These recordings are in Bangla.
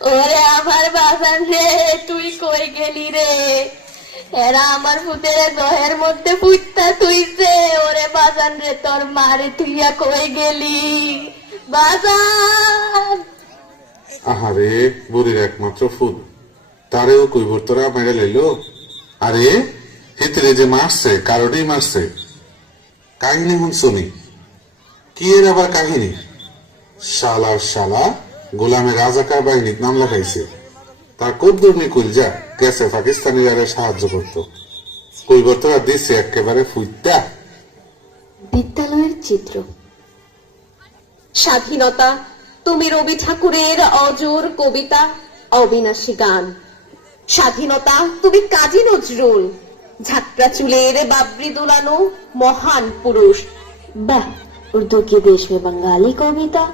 ওরে আমার বাজান রে, তুই কই গেলি রে? এরা আমার ফুতের জহের মধ্যে ফুটতা তুইছে। ওরে বাজান রে, তোর মারে তুইয়া কই গেলি বাজান? আহারে, বুড়ির একমাত্র ফুল, তারেও কইবর তোরা মেরে লইলো। আরে হেতরে যে মারছে, কারণেই মারছে। কাহিনী হুন শুনি, কি এর আবার কাহিনী? শালার শালা গোলামে রাজাকার বাহিনীর নাম লেখাইছে। তার কদ্দুর্নি কুলজা গেছে পাকিস্তানিরা সাহায্য করতো। কইবর তোরা দিছে একেবারে ফুইতা। বিদ্যালয়ের চিত্র। স্বাধীনতা তুমি রবি ঠাকুরের অজোর কবিতা, অবিনাশী গান। স্বাধীনতা তুমি কাজী নজরুল, ঝাঁকড়া চুলের বাবরি দুলানো মহান পুরুষ। বাহ, উর্দू के देश में बंगाली कविता।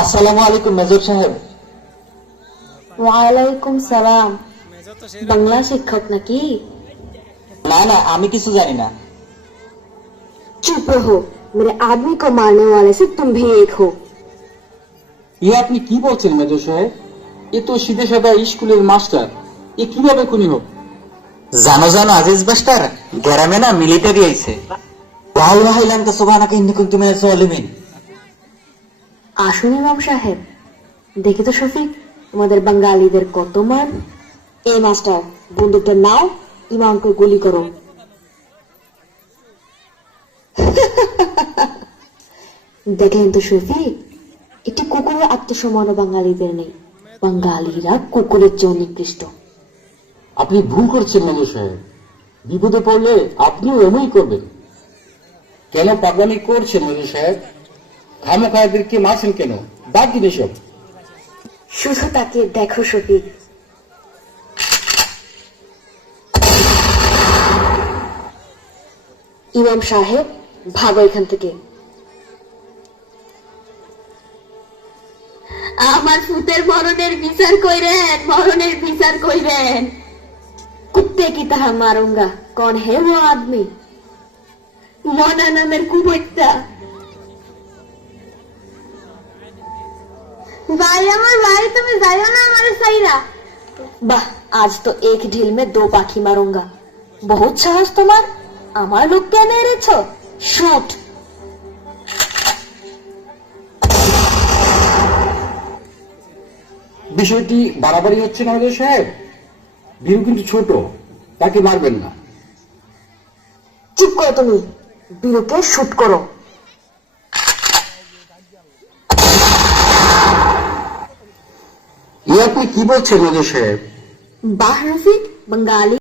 আসসালামু আলাইকুম মেজর সাহেব। ওয়ালাইকুম সালাম। বাংলা শিক্ষক নাকি? না না, আমি কিছু জানি না। चुप रहो, मेरे आदमी को मारने वाले से तुम भी एक हो। এ আপনি কি বলছেন মেজর সাহেব? এ তো সিধে সাদা স্কুলের মাস্টার, এ কিভাবে খুনি হোক? জানো জানো আজিজ মাস্টার, গ্রামে না মিলিটারি আইছে। লা ইলাহা ইল্লা আনতা সুবহানাকা ইন্নী কুনতু মিনাজ জালিমিন। আসুন ইমাম সাহেব, দেখি তো শফিক তোমাদের বাঙালিদের কত মান। এই মাস্টার, বন্দুকটা নাও, ইমামকে গুলি করো। দেখলেন তো শফিক, একটি কুকুরের আত্মসম্মান বাঙালিদের নেই। বাঙালিরা কুকুরের চেয়ে নিকৃষ্ট। আপনি ভুল করছেন মেজর সাহেব, বিপদে পড়লে আপনিও এমনই করবেন। কেন পাগলামি করছেন মেজর সাহেব? খামোখা এদেরকে মারছেন কেন? বাদ দিন এসব। শুধু তাকে দেখো শফিক, ইমাম সাহেব ভাগো এখান থেকে। আমার ফুতের মরণের বিচার কইরেন, মরণের বিচার কইরেন। কুত্তে কি তাহা মারুঙ্গা, কौन है वो आदमी? মনা নামের কুবৈত্যা। ভাই আমার ভাই, তুমি যাইও না আমার সাইরা। বাহ, आज तो एक ढील में दो पाखी मारूंगा। बहुत साहस তোমার, আমার লোককে মেরেছ। শুট। বিষয়টি বাড়াবাড়ি হচ্ছে না মেজর সাহেব? বীরু কিন্তু ছোট, তাকে মারবেন না। চুপ করো তুমি, বীরুকে শুট করো। এ আপনি কি বলছেন মেজর সাহেব? বাহ রফিক, বাঙালি